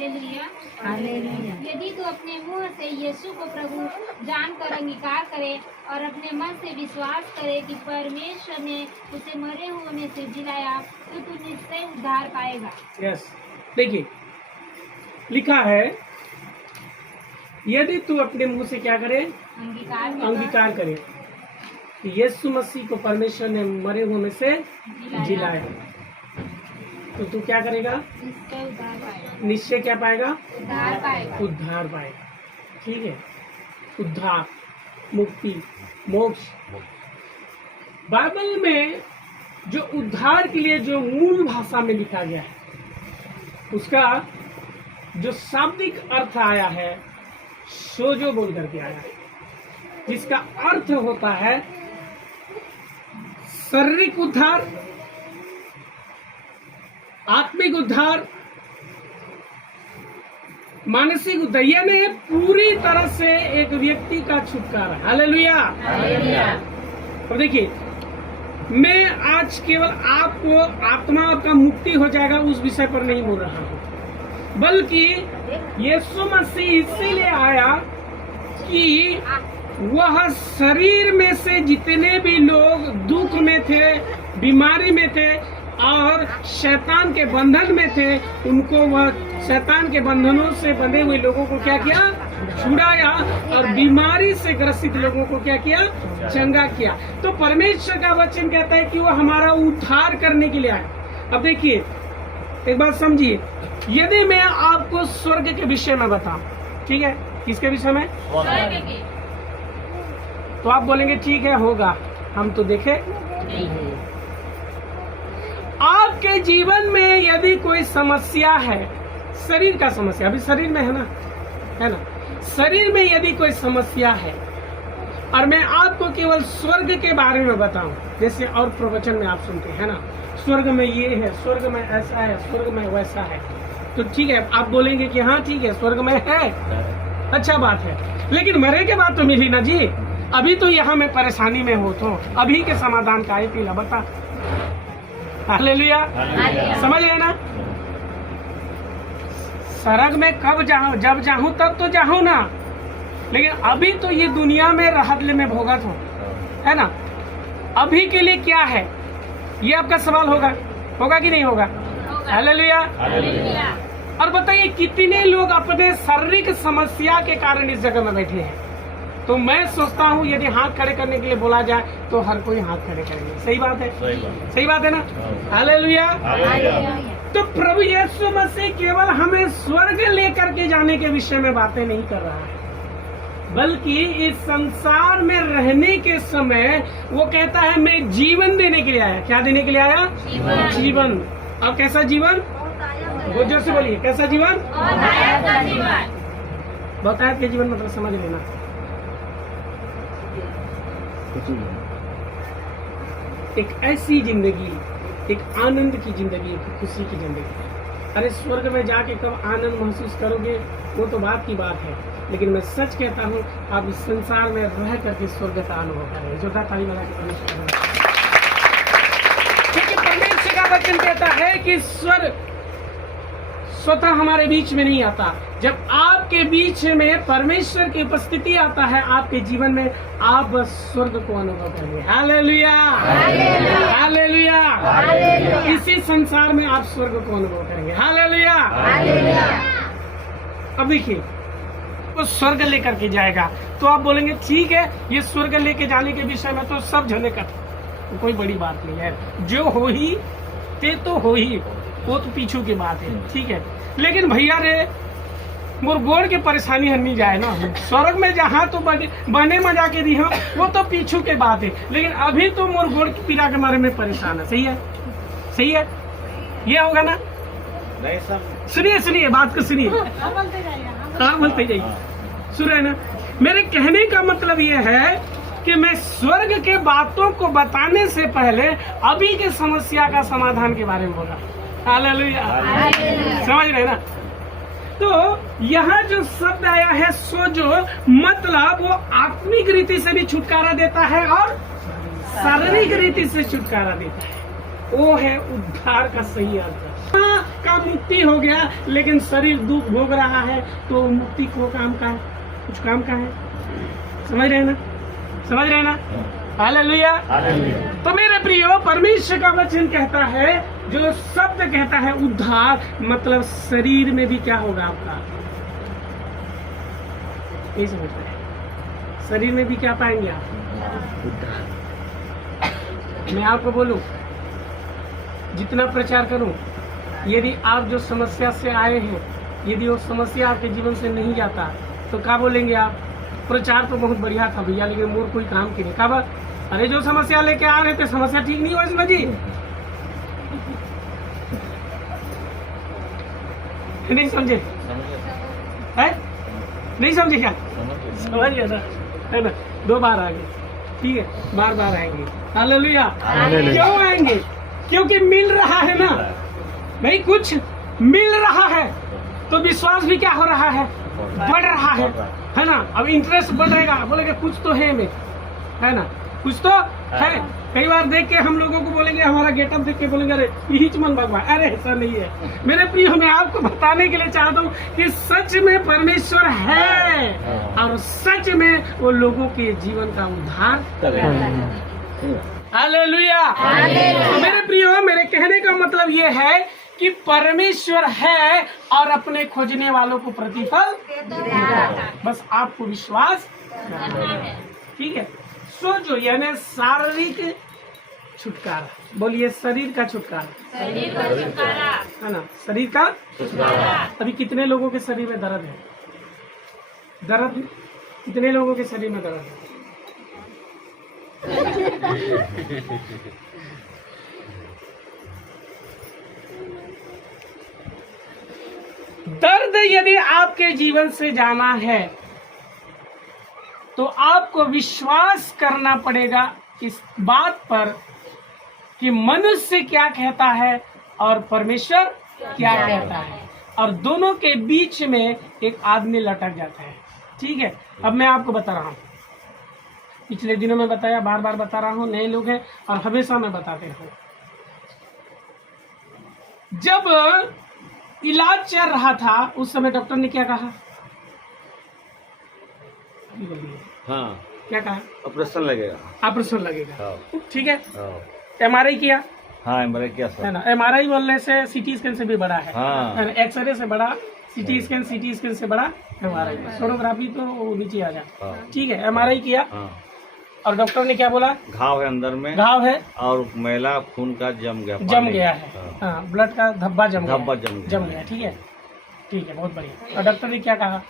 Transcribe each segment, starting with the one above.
Hallelujah. Hallelujah. यदि तू अपने मुंह से यीशु को प्रभु जानकर अंगीकार करे और अपने मन से विश्वास करे कि परमेश्वर ने उसे मरे हुए में से जिलाया, तो तू निश्चय उद्धार पाएगा। यस, देखिए लिखा है, यदि तू अपने मुंह से क्या करे, अंगीकार करे कि यीशु मसीह को परमेश्वर ने मरे हुए में से जिलाया, तो तू क्या करेगा, निश्चय उद्धार पाएगा। निश्चय क्या पाएगा, उद्धार पाएगा। उद्धार पाएगा। ठीक है, उद्धार, मुक्ति, मोक्ष। बाइबल में जो उद्धार के लिए जो मूल भाषा में लिखा गया है, उसका जो शाब्दिक अर्थ आया है, सोजो बोल करके आया है, जिसका अर्थ होता है शारीरिक उद्धार, आत्मिक उद्धार, मानसिक उद्धार, यानी पूरी तरह से एक व्यक्ति का छुटकारा। हालेलुया। और देखिए, मैं आज केवल आपको आत्मा का मुक्ति हो जाएगा उस विषय पर नहीं बोल रहा हूँ, बल्कि यीशु मसीह इसीलिए आया कि वह शरीर में से जितने भी लोग दुख में थे, बीमारी में थे और शैतान के बंधन में थे, उनको वह शैतान के बंधनों से बंधे हुए लोगों को क्या किया, छुड़ाया, और बीमारी से ग्रसित लोगों को क्या किया, चंगा किया। तो परमेश्वर का वचन कहता है कि वो हमारा उद्धार करने के लिए आया। अब देखिए, एक बात समझिए, यदि मैं आपको स्वर्ग के विषय में बताऊं, ठीक है, किसके विषय में, तो आप बोलेंगे ठीक है, होगा, हम तो देखे। आपके जीवन में यदि कोई समस्या है, शरीर का समस्या, अभी शरीर में है ना, शरीर में यदि कोई समस्या है और मैं आपको केवल स्वर्ग के बारे में बताऊं, जैसे और प्रवचन में आप सुनते हैं ना, स्वर्ग में ये है, स्वर्ग में ऐसा है, स्वर्ग में वैसा है, तो ठीक है, आप बोलेंगे कि हाँ ठीक है, स्वर्ग में है, अच्छा बात है, लेकिन मरे के बाद तो मिली ना जी। अभी तो यहाँ मैं परेशानी में हो, तो अभी के समाधान का पीला बता। हालेलुया, समझ रहे ना। स्वर्ग में कब जाऊं, जब जाऊं तब तो जाऊं ना, लेकिन अभी तो ये दुनिया में राहत में भोगत हो, है ना। अभी के लिए क्या है, ये आपका सवाल होगा कि नहीं होगा। हालेलुया। और बताइए, कितने लोग अपने शारीरिक समस्या के कारण इस जगह में बैठे हैं। तो मैं सोचता हूँ यदि हाथ खड़े करने के लिए बोला जाए तो हर कोई हाथ खड़े करेंगे। सही बात है, सही बात है ना। हालेलुया। तो प्रभु यीशु मसीह केवल हमें स्वर्ग लेकर के जाने के विषय में बातें नहीं कर रहा है, बल्कि इस संसार में रहने के समय वो कहता है मैं जीवन देने के लिए आया। क्या देने के लिए आया, जीवन। अब कैसा जीवन, वो जोर से बोलिए, कैसा जीवन, बताया के जीवन मतलब समझ लेना। एक ऐसी जिंदगी, एक आनंद की जिंदगी, एक खुशी की जिंदगी। अरे स्वर्ग में जाके कब आनंद महसूस करोगे वो तो बात की बात है, लेकिन मैं सच कहता हूँ आप इस संसार में रह करके स्वर्ग का अनुभव करें। जोरदार ताली बजा के परमेश्वर, क्योंकि परमेश्वर का वचन कहता है कि स्वर्ग स्वतः हमारे बीच में नहीं आता। जब आपके बीच में परमेश्वर की उपस्थिति आता है आपके जीवन में, आप स्वर्ग को अनुभव करेंगे। Hallelujah, hallelujah. इसी संसार में आप स्वर्ग को अनुभव करेंगे। हालेलुया। अब देखिए, वो स्वर्ग लेकर के जाएगा, तो आप बोलेंगे ठीक है, ये स्वर्ग लेके जाने के विषय में तो सब जने का कोई बड़ी बात नहीं है, जो हो ही ते तो हो ही, वो तो पीछू की बात है, ठीक है। लेकिन भैया रे, मुर्गोड़ के परेशानी हन्नी जाए ना, स्वर्ग में जहाँ तो बने मजा के दी हो, वो तो पीछू के बात है, लेकिन अभी तो मुर्गोड़ की पीड़ा के मारे में परेशान है। सही है, सही है, ये होगा ना। सुनिए बात को सुनिए, हाँ बोलते जाइए, सुन रहे ना। मेरे कहने का मतलब ये है कि मैं स्वर्ग के बातों को बताने से पहले अभी के समस्या का समाधान के बारे में बोला। हालेलुया, समझ रहे ना। तो यहाँ जो शब्द आया है सोजो, मतलब वो आत्मिक रीति से भी छुटकारा देता है और शारीरिक रीति से छुटकारा देता है। वो है उद्धार का सही अर्थ। का मुक्ति हो गया, लेकिन शरीर दुख भोग रहा है, तो मुक्ति को काम का है, कुछ काम का है। समझ रहे ना, समझ रहे ना? हालेलुया। तो मेरे प्रियो, परमेश्वर का वचन कहता है, जो शब्द कहता है उद्धार, मतलब शरीर में भी क्या होगा आपका, ये समझते हैं, शरीर में भी क्या पाएंगे आप? उद्धार। मैं आपको बोलूं, जितना प्रचार करूं, यदि आप जो समस्या से आए हैं, यदि वो समस्या आपके जीवन से नहीं जाता, तो क्या बोलेंगे आप? प्रचार तो बहुत बढ़िया था भैया, लेकिन मोर कोई काम की नहीं। कहा, अरे जो समस्या लेके आ रहे थे, समस्या ठीक नहीं हुआ इसमें जी। नहीं समझे? है? नहीं समझे क्या? समझिए ना, है ना? 2 बार आएंगे, ठीक है, बार बार आएंगे। हालेलुया। क्यों आएंगे? क्योंकि मिल रहा है ना, नहीं कुछ मिल रहा है, तो विश्वास भी क्या हो रहा है? बढ़ रहा है ना? अब इंटरेस्ट बढ़ेगा, बोलेंगे कुछ तो है में, है ना, कुछ तो है। कई बार देख के हम लोगों को बोलेंगे, हमारा गेटअप देख के बोलेंगे, अरे यही मन भगवान, अरे ऐसा नहीं है। मेरे प्रिय, मैं आपको बताने के लिए चाहता हूँ कि सच में परमेश्वर है, और सच में वो लोगों के जीवन का उद्धार हालेलुया। मेरे प्रियो, मेरे कहने का मतलब ये है कि परमेश्वर है और अपने खोजने वालों को प्रतिफल देता है। बस आपको विश्वास करना है, ठीक है? सोचो, यानी शारीरिक छुटकारा, बोलिए शरीर का छुटकारा, शरीर का छुटकारा, है ना? शरीर का छुटकारा। अभी कितने लोगों के शरीर में दर्द है? दर्द कितने लोगों के शरीर में दर्द है? दर्द यदि आपके जीवन से जाना है, तो आपको विश्वास करना पड़ेगा इस बात पर कि मनुष्य क्या कहता है और परमेश्वर क्या कहता है, और दोनों के बीच में एक आदमी लटक जाता है। ठीक है, अब मैं आपको बता रहा हूँ, पिछले दिनों में बताया, बार बार बता रहा हूँ, नए लोग हैं और हमेशा मैं बताते हूँ। जब इलाज चल रहा था, उस समय डॉक्टर ने क्या कहा? हाँ, क्या कहा? ऑपरेशन लगेगा। ऑपरेशन लगेगा, हाँ। ठीक है। हाँ, एमआरआई किया, हाँ, एमआरआई किया है सर। ना? एमआरआई बोलने से सीटी स्कैन से भी बड़ा है, हाँ। एक्सरे से बड़ा सीटी स्कैन से बड़ा एमआरआई, सोनोग्राफी तो वो नीचे आ जाता। हाँ। ठीक है, एमआरआई किया, हाँ, और डॉक्टर ने क्या बोला? घाव है अंदर में, घाव है, और मैला खून का जम गया, जम गया है, हाँ। हाँ, ब्लड का धब्बा जम धब्बा गया, जम गया। ठीक है, ठीक है, बहुत बढ़िया। और डॉक्टर ने क्या कहा?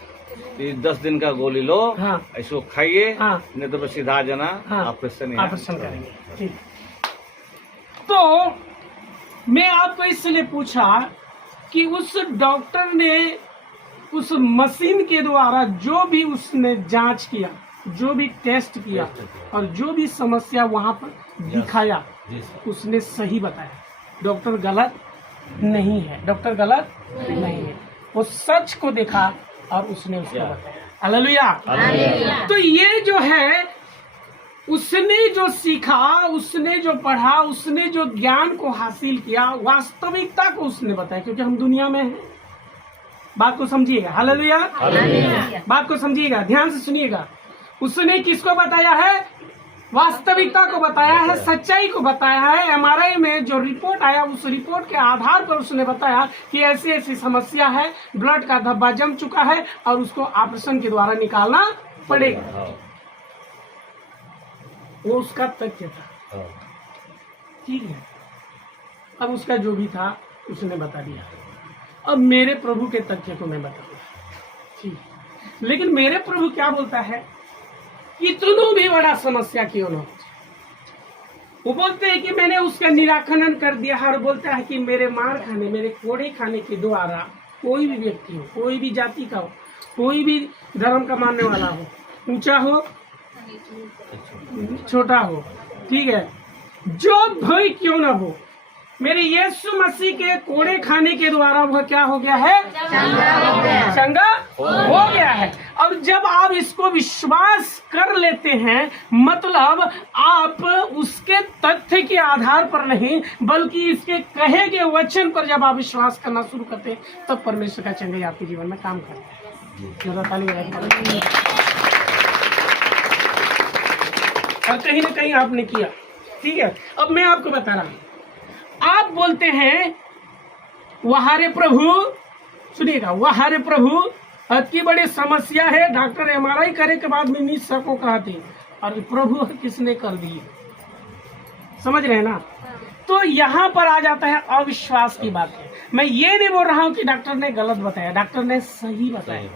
ये 10 दिन का गोली लो, हाँ। इसको खाइए, हाँ। नहीं तो सीधा जाना, हाँ। ऑपरेशन ऑपरेशन करेंगे। ठीक, तो मैं आपको इसलिए पूछा कि उस डॉक्टर ने उस मशीन के द्वारा जो भी उसने जांच किया, जो भी टेस्ट किया, और जो भी समस्या वहां पर दिखाया, उसने सही बताया। डॉक्टर गलत नहीं है, डॉक्टर गलत नहीं है, वो सच को देखा और उसने उसको बताया। हालेलुया। तो ये जो है, उसने जो सीखा, उसने जो पढ़ा, उसने जो ज्ञान को हासिल किया, वास्तविकता को उसने बताया, क्योंकि हम दुनिया में हैं। बात को समझिएगा, हालेलुया, बात को समझिएगा, ध्यान से सुनिएगा। उसने किसको बताया है? वास्तविकता को बताया है, सच्चाई को बताया है। एमआरआई में जो रिपोर्ट आया, उस रिपोर्ट के आधार पर उसने बताया कि ऐसी ऐसी समस्या है, ब्लड का धब्बा जम चुका है और उसको ऑपरेशन के द्वारा निकालना पड़ेगा। वो उसका तथ्य था, ठीक है। अब उसका जो भी था उसने बता दिया। अब मेरे प्रभु के तथ्य को मैं बताऊंगा, ठीक। लेकिन मेरे प्रभु क्या बोलता है? इतना भी बड़ा समस्या क्यों न हो, वो बोलते हैं कि मैंने उसका निराकरण कर दिया है, और बोलता है कि मेरे मार खाने, मेरे कोड़े खाने के द्वारा कोई भी व्यक्ति हो, कोई भी जाति का हो, कोई भी धर्म का मानने वाला हो, ऊंचा हो छोटा हो, ठीक है, जो भय क्यों न हो, मेरे यीशु मसीह के कोड़े खाने के द्वारा वह क्या हो गया है? चंगा हो गया है। और जब आप इसको विश्वास कर लेते हैं, मतलब आप उसके तथ्य के आधार पर नहीं बल्कि इसके कहे गए वचन पर जब आप विश्वास करना शुरू करते हैं, तब परमेश्वर का चंगाई आपके जीवन में काम करता है। और कहीं ना कहीं आपने किया, ठीक है। अब मैं आपको बता रहा हूं, आप बोलते हैं वहारे प्रभु, सुनिएगा, वहारे प्रभु अति बड़ी समस्या है, डॉक्टर MRI करे के बाद में नीच सको कहते, और प्रभु किसने कर दी, समझ रहे हैं ना। तो यहाँ पर आ जाता है अविश्वास की बात है। मैं ये नहीं बोल रहा हूँ कि डॉक्टर ने गलत बताया, डॉक्टर ने सही बताया,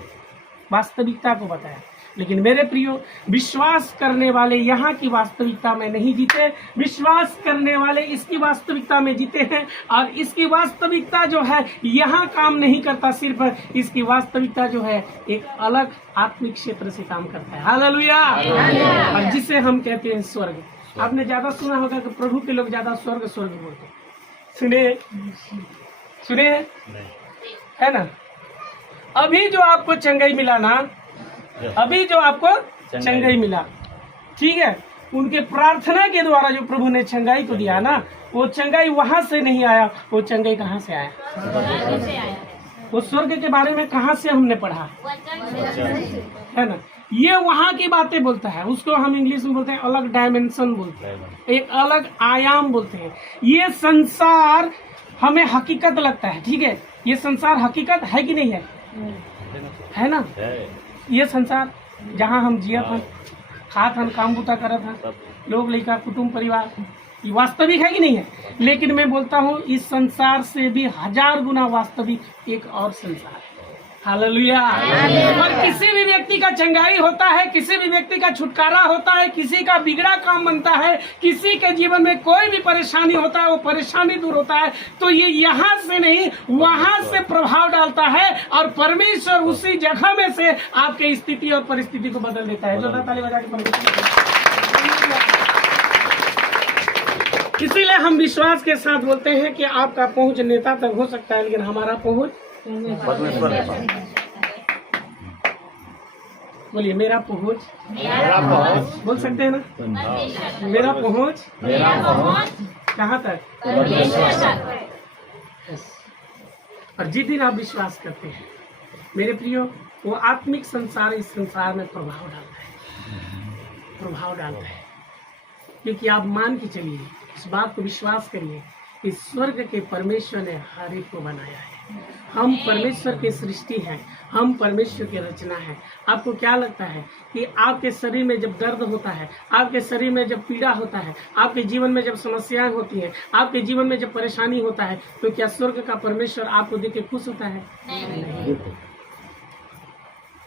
वास्तविकता को बताया। लेकिन मेरे प्रियो, विश्वास करने वाले यहाँ की वास्तविकता में नहीं जीते, विश्वास करने वाले इसकी वास्तविकता में जीते हैं। और इसकी वास्तविकता जो है यहाँ काम नहीं करता, सिर्फ इसकी वास्तविकता जो है एक अलग आत्मिक क्षेत्र से काम करता है। हालेलुया। और जिसे हम कहते हैं स्वर्ग। आपने ज्यादा सुना होगा कि प्रभु के लोग ज्यादा स्वर्ग स्वर्ग बोलते, सुने है ना। अभी जो आपको चंगाई मिला ना, अभी जो आपको चंगाई मिला, ठीक है, उनके प्रार्थना के द्वारा जो प्रभु ने चंगाई को दिया ना, वो चंगाई वहां से नहीं आया, वो चंगाई कहाँ से आया? वो स्वर्ग के बारे में कहाँ से हमने पढ़ा है ना। ये वहां की बातें बोलता है, उसको हम इंग्लिश में बोलते हैं अलग डायमेंशन बोलते हैं, एक अलग आयाम बोलते हैं। ये संसार हमें हकीकत लगता है, ठीक है, ये संसार हकीकत है कि नहीं है ना। ये संसार जहाँ हम जिया था, खात हन, काम बूता करा था, लोग लड़का कुटुंब परिवार, ये वास्तविक है कि नहीं है। लेकिन मैं बोलता हूँ इस संसार से भी 1000 गुना वास्तविक एक और संसार है। हालेलुया। और किसी भी व्यक्ति का चंगाई होता है, किसी भी व्यक्ति का छुटकारा होता है, किसी का बिगड़ा काम बनता है, किसी के जीवन में कोई भी परेशानी होता है, वो परेशानी दूर होता है, तो ये यहाँ से नहीं वहां से प्रभाव डालता है, और परमेश्वर उसी जगह में से आपके स्थिति और परिस्थिति को बदल देता है। जोरदार ताली बजा के इसीलिए हम विश्वास के साथ बोलते हैं कि आपका पहुंच नेता तक हो सकता है, लेकिन हमारा पहुंच परमेश्वर के पास। बोलिए मेरा पहुंच बोल सकते हैं ना, मेरा पहुंच कहाँ तक? और जिस दिन आप विश्वास करते हैं मेरे प्रियो, वो आत्मिक संसार इस संसार में प्रभाव डालता है, क्योंकि आप मान के चलिए, इस बात को विश्वास करिए, इस स्वर्ग के परमेश्वर ने हर एक को बनाया है। हम परमेश्वर की सृष्टि हैं, हम परमेश्वर की रचना है। आपको क्या लगता है कि आपके शरीर में जब दर्द होता है, आपके शरीर में जब पीड़ा होता है, आपके जीवन में जब समस्याएं होती हैं, आपके जीवन में जब परेशानी होता है, तो क्या स्वर्ग का परमेश्वर आपको देख के खुश होता है? नहीं।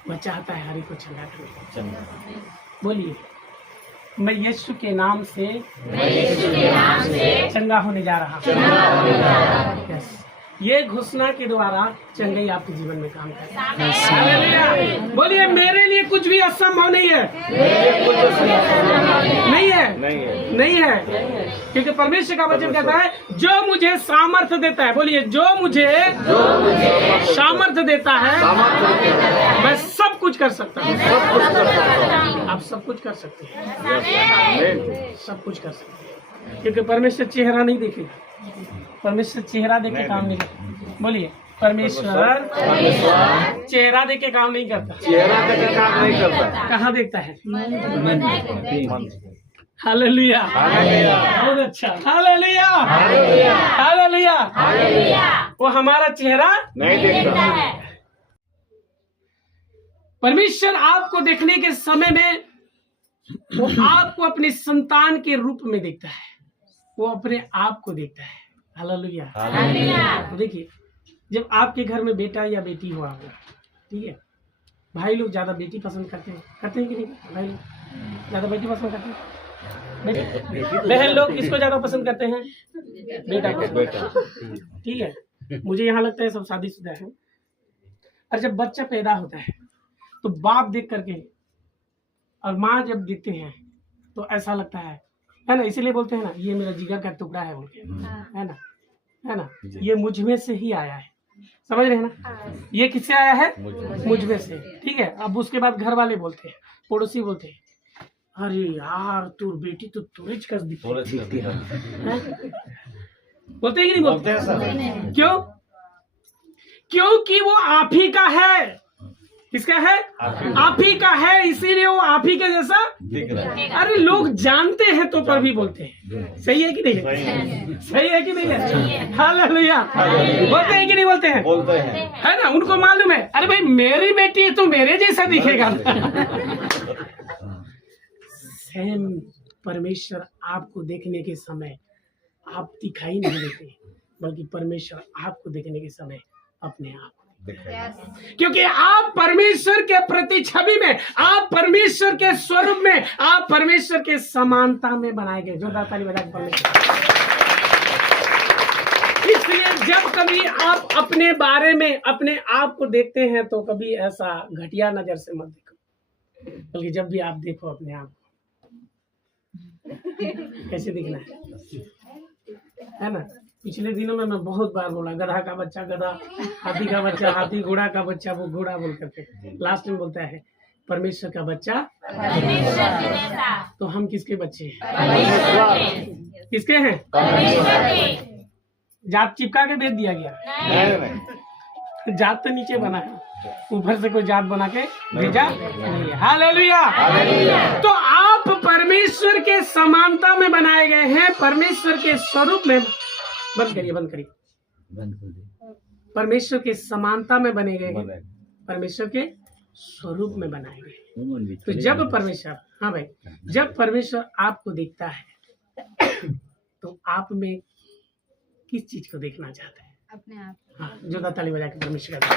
वह चाहता है हर एक को चंगा करे। बोलिए, मैं यीशु के नाम से चंगा होने जा रहा हूँ। यस, ये घोषणा के द्वारा चंगाई आपके जीवन में काम करता है। बोलिए, मेरे लिए कुछ भी असंभव नहीं है, नहीं है, क्योंकि परमेश्वर का वचन कहता है जो मुझे सामर्थ्य देता है, बोलिए जो मुझे सामर्थ्य देता है मैं सब कुछ कर सकता हूँ। आप सब कुछ कर सकते हैं, सब कुछ कर सकते हैं, क्योंकि परमेश्वर चेहरा नहीं देखेगा, परमेश्वर चेहरा देख के काम नहीं करता। बोलिए, परमेश्वर चेहरा देख के काम नहीं करता, चेहरा देख के काम नहीं करता। कहाँ देखता है? हालेलुया, बहुत अच्छा, हालेलुया, हालेलुया। वो हमारा चेहरा नहीं देखता। परमेश्वर आपको देखने के समय में वो आपको अपने संतान के रूप में देखता है, वो अपने आप को देखता है। हालेलुया। तो देखिए, जब आपके घर में बेटा या बेटी हुआ होगा, ठीक है, भाई लोग ज्यादा बेटी पसंद करते हैं कि नहीं? भाई लोग ज्यादा बेटी पसंद करते हैं, बहन लोग किसको ज्यादा पसंद करते हैं? बेटा को, ठीक है। मुझे यहाँ लगता है सब शादीशुदा है, और जब बच्चा पैदा होता है तो बाप देख करके और माँ जब देखते हैं तो ऐसा लगता है ना, इसीलिए बोलते हैं ना, ये मेरा जिगर का टुकड़ा है बोल के, है ना, ये मुझ में से ही आया है, समझ रहे हैं ना? ये किससे आया है? मुझ में से। ठीक है, अब उसके बाद घर वाले बोलते हैं, पड़ोसी बोलते हैं, अरे यार तू बेटी तो तुरज कर दी। बोलते बोलते हैं कि नहीं बोलते? हैं सर। क्यों? क्योंकि वो आप ही का है। किसका है? आप ही का है, इसीलिए वो आप ही के जैसा दिख रहा है। अरे लोग जानते हैं तो पर भी बोलते हैं। सही है कि नहीं है? सही है कि नहीं है? हालेलुया। बोलते हैं कि नहीं बोलते हैं? बोलते हैं। है ना? उनको मालूम है, अरे भाई मेरी बेटी है तो मेरे जैसा दिखेगा। सेम परमेश्वर आपको देखने के समय आप दिखाई नहीं देते, बल्कि परमेश्वर आपको देखने के समय अपने आप, क्योंकि आप परमेश्वर के प्रति छवि में, आप परमेश्वर के स्वरूप में, आप परमेश्वर के समानता में बनाए गए। जो ताली बजा के परमेश्वर। इसलिए जब कभी आप अपने बारे में अपने आप को देखते हैं तो कभी ऐसा घटिया नजर से मत देखो, बल्कि जब भी आप देखो अपने आप कैसे दिखना है ना? पिछले दिनों में मैं बहुत बार बोला, गधा का बच्चा गधा, हाथी का बच्चा हाथी, घोड़ा का बच्चा वो घोड़ा बोल करके। लास्ट में बोलता है परमेश्वर का बच्चा। तो हम किसके बच्चे हैं? किसके हैं? जात चिपका के भेज दिया गया। जात तो नीचे बना है, ऊपर से कोई जात बना के भेजा नहीं है। हालेलुया। तो आप परमेश्वर के समानता में बनाए गए हैं, परमेश्वर के स्वरूप में। बंद करिए, बंद करिए। परमेश्वर के समानता में बने गए हैं, परमेश्वर के स्वरूप में बनाए गए। तो जब परमेश्वर, हाँ भाई, जब परमेश्वर आपको देखता है तो आप में किस चीज को देखना चाहते हैं? अपने आप। हाँ, जोरदार ताली बजा के परमेश्वर का